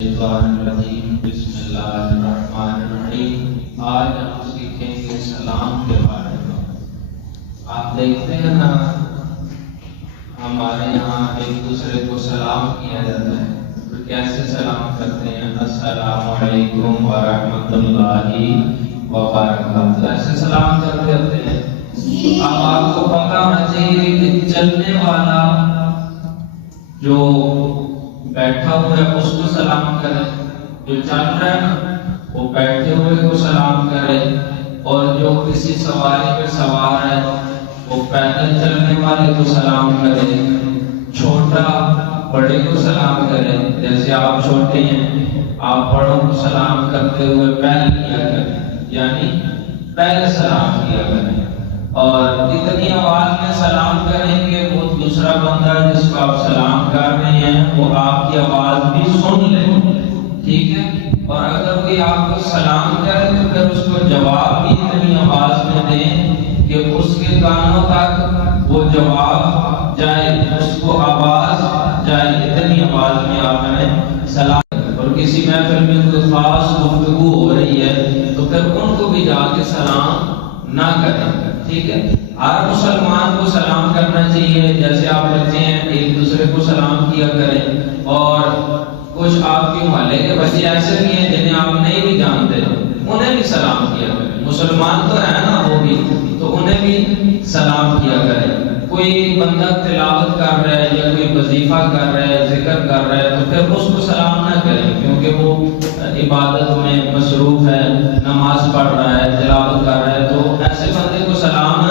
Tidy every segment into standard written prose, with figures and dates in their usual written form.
بسم اللہ الرحمن الرحیم۔ آج ہم سیکھیں گے سلام کے بارے میں۔ آپ دیکھتے ہیں نا، ہمارے یہاں ایک دوسرے کو سلام کیا جاتا ہے، تو کیسے سلام کرتے ہیں؟ السلام علیکم ورحمۃ اللہ وبرکاتہ، ایسے سلام کرتے ہوتے ہیں۔ اب آپ کو پتہ ہونا چاہیے کہ چلنے والا جو بیٹھا ہوا ہے اس کو سلام کرے، جو چل رہا ہے نا وہ بیٹھے ہوئے کو سلام کرے، اور جو کسی سواری پہ سوار ہے وہ پیدل چلنے والے کو سلام کرے، چھوٹا بڑے کو سلام کرے۔ جیسے آپ چھوٹے ہیں، آپ بڑوں کو سلام کرتے ہوئے پہل کیا کریں، یعنی پہلے سلام کیا کریں، اور اتنی آواز میں سلام کریں کہ وہ دوسرا بندہ جس کو آپ سلام کر رہے ہیں وہ آپ کی آواز بھی سن لے، ٹھیک ہے؟ اور اگر کوئی آپ کو سلام کرے تو پھر اس کو جواب بھی اتنی آواز میں دیں کہ اس کے کانوں تک وہ جواب جائے، اس کو آواز جائے، اتنی آواز میں آپ نے سلام۔ اور کسی محفل میں کوئی خاص گفتگو ہو رہی ہے تو پھر ان کو بھی جا کے سلام نہ کریں، ٹھیک ہے؟ ہر مسلمان کو سلام کرنا چاہیے، جیسے آپ بچے ہیں ایک دوسرے کو سلام کیا کریں، اور کچھ آپ کے محلے کے بچے ایسے بھی ہیں جنہیں آپ نہیں بھی جانتے، انہیں بھی سلام کیا کریں۔ مسلمان تو ہے نا وہ بھی، تو انہیں بھی سلام کیا کریں۔ کوئی بندہ تلاوت کر رہا ہے یا کوئی وظیفہ کر رہا ہے، ذکر کر رہا ہے، تو پھر اس کو سلام نہ کریں، کیونکہ وہ عبادت میں مصروف ہے، نماز پڑھ رہا ہے، تلاوت کر رہا ہے، تو ایسے بندے کو سلام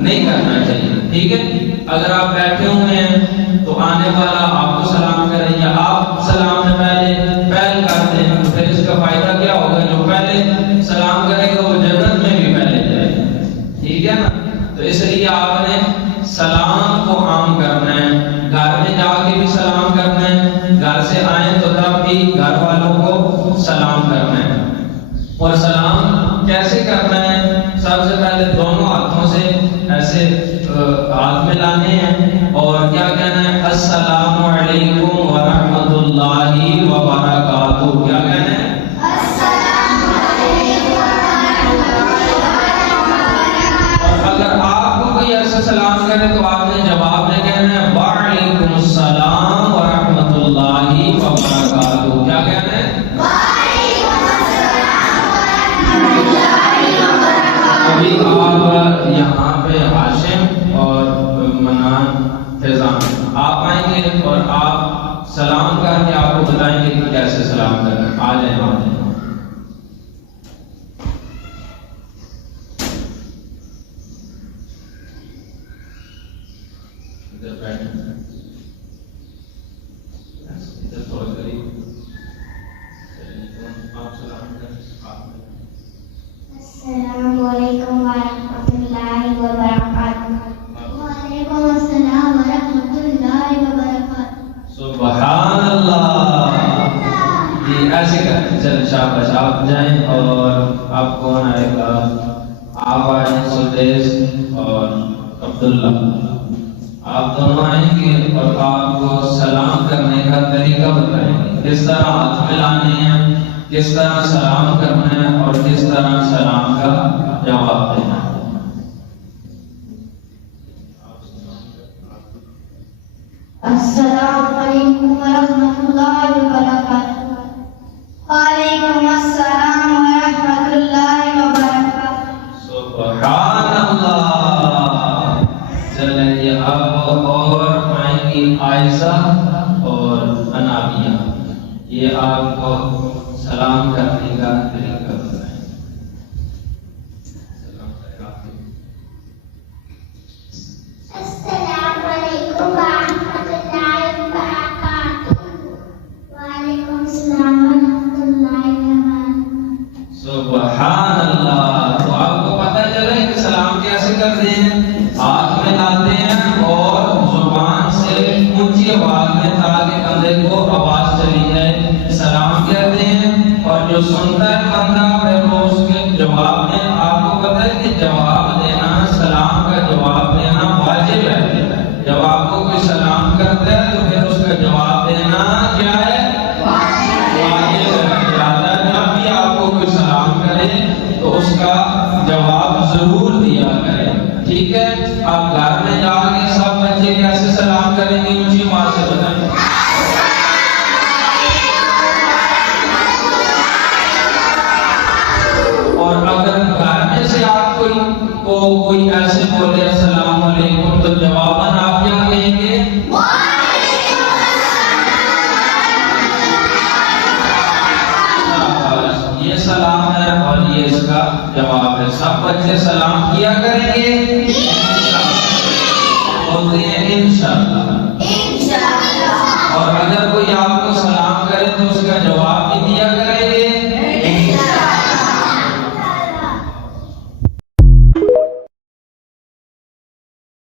نہیں کرنا چاہیے، ٹھیک ہے؟ اگر آپ بیٹھے ہوئے ہیں تو آنے والا آپ کو سلام کرے، یا آپ سلام میں پہل کرتے ہیں، تو پھر اس کا فائدہ کیا ہوگا؟ جو پہلے سلام کرے گا وہ جنت میں بھی پہلے جائے گا، ٹھیک ہے نا؟ تو اس لیے آپ نے سلام کو عام کرنا ہے، گھر میں جا کے بھی سلام کرنا ہے، گھر سے آئیں تو تب بھی گھر والوں کو سلام کرنا ہے۔ اور سلام کیسے کرنا ہے؟ سب سے پہلے دونوں ہاتھوں سے ایسے ہاتھ میں لانے ہیں، اور کیا کہنا ہے؟ السلام علیکم ورحمۃ اللہ وبرکاتہ۔ کیا کہنا ہے؟ السلام علیکم ورحمۃ اللہ وبرکاتہ۔ اور اگر آپ کو کوئی ایسا سلام کرے تو آپ نے جواب میں کہنا ہے وعلیکم السلام ورحمۃ اللہ وبرکاتہ۔ کیا کہنا ہے؟ ابھی آپ یہاں پہ ہاشم اور منان فیضان آپ آئیں گے اور آپ سلام کر کے آپ کو بتائیں گے کہ کیسے سلام کرنا ہے۔ آ جائیں، آ جائیں۔ ادھر بیٹھیں، ادھر تھوڑا قریب، آپ سلام کریں۔ السلام علیکم ورحمۃ اللہ وبرکاتہ۔ وعلیکم السلام ورحمۃ اللہ وبرکاتہ۔ سبحان اللہ۔ جی ایسے کریں، چل شاباش، آپ جائیں۔ اور آپ کون آئے گا؟ آپ آئیں، سدیش اور عبداللہ، آپ دونوں آئیں گے اور آپ کو سلام کرنے کا طریقہ بتائیں گے، کس طرح ہاتھ ملانے ہیں، کس طرح سلام کرنا ہے، اور کس طرح سلام کا جواب دینا ہے۔ السلام علیکم ورحمۃ اللہ وبرکاتہ۔ وعلیکم السلام ورحمۃ اللہ وبرکاتہ۔ سبحان اللہ۔ چلیں یہ اب اور آئیں گی عائشہ اور انابیہ، یہ آپ کو سلام کرنے کا طریقہ بتائیں۔ السلام علیکم ورحمۃ اللہ وبرکاتہ۔ وعلیکم السلام ورحمۃ اللہ وبرکاتہ۔ سبحان اللہ۔ تو آپ کو پتہ چلے کہ سلام کیسے کرتے ہیں؟ ہاتھ میں لاتے ہیں اور زبان سے اونچی آواز میں تاکہ بندے کو آواز چلی جائے، سلام کہتے ہیں۔ اور جو سنتا ہے بندہ پھر وہ اس کے جواب میں، آپ کو پتہ ہے کہ جواب دینا، سلام کا جواب دینا واجب ہے۔ جب آپ کو کوئی سلام کرتا ہے تو پھر اس کا جواب دینا کیا ہے؟ واجب کوئی ایسے بولے السلام علیکم تو جواباً آپ کیا کہیں گے؟ یہ سلام ہے اور یہ اس کا جواب ہے. سب بچے سلام کیا کریں گے؟ بولتے ہیں انشاءاللہ. اور اگر کوئی آپ کو سلام کرے تو اس کا جواب بھی دیا کریں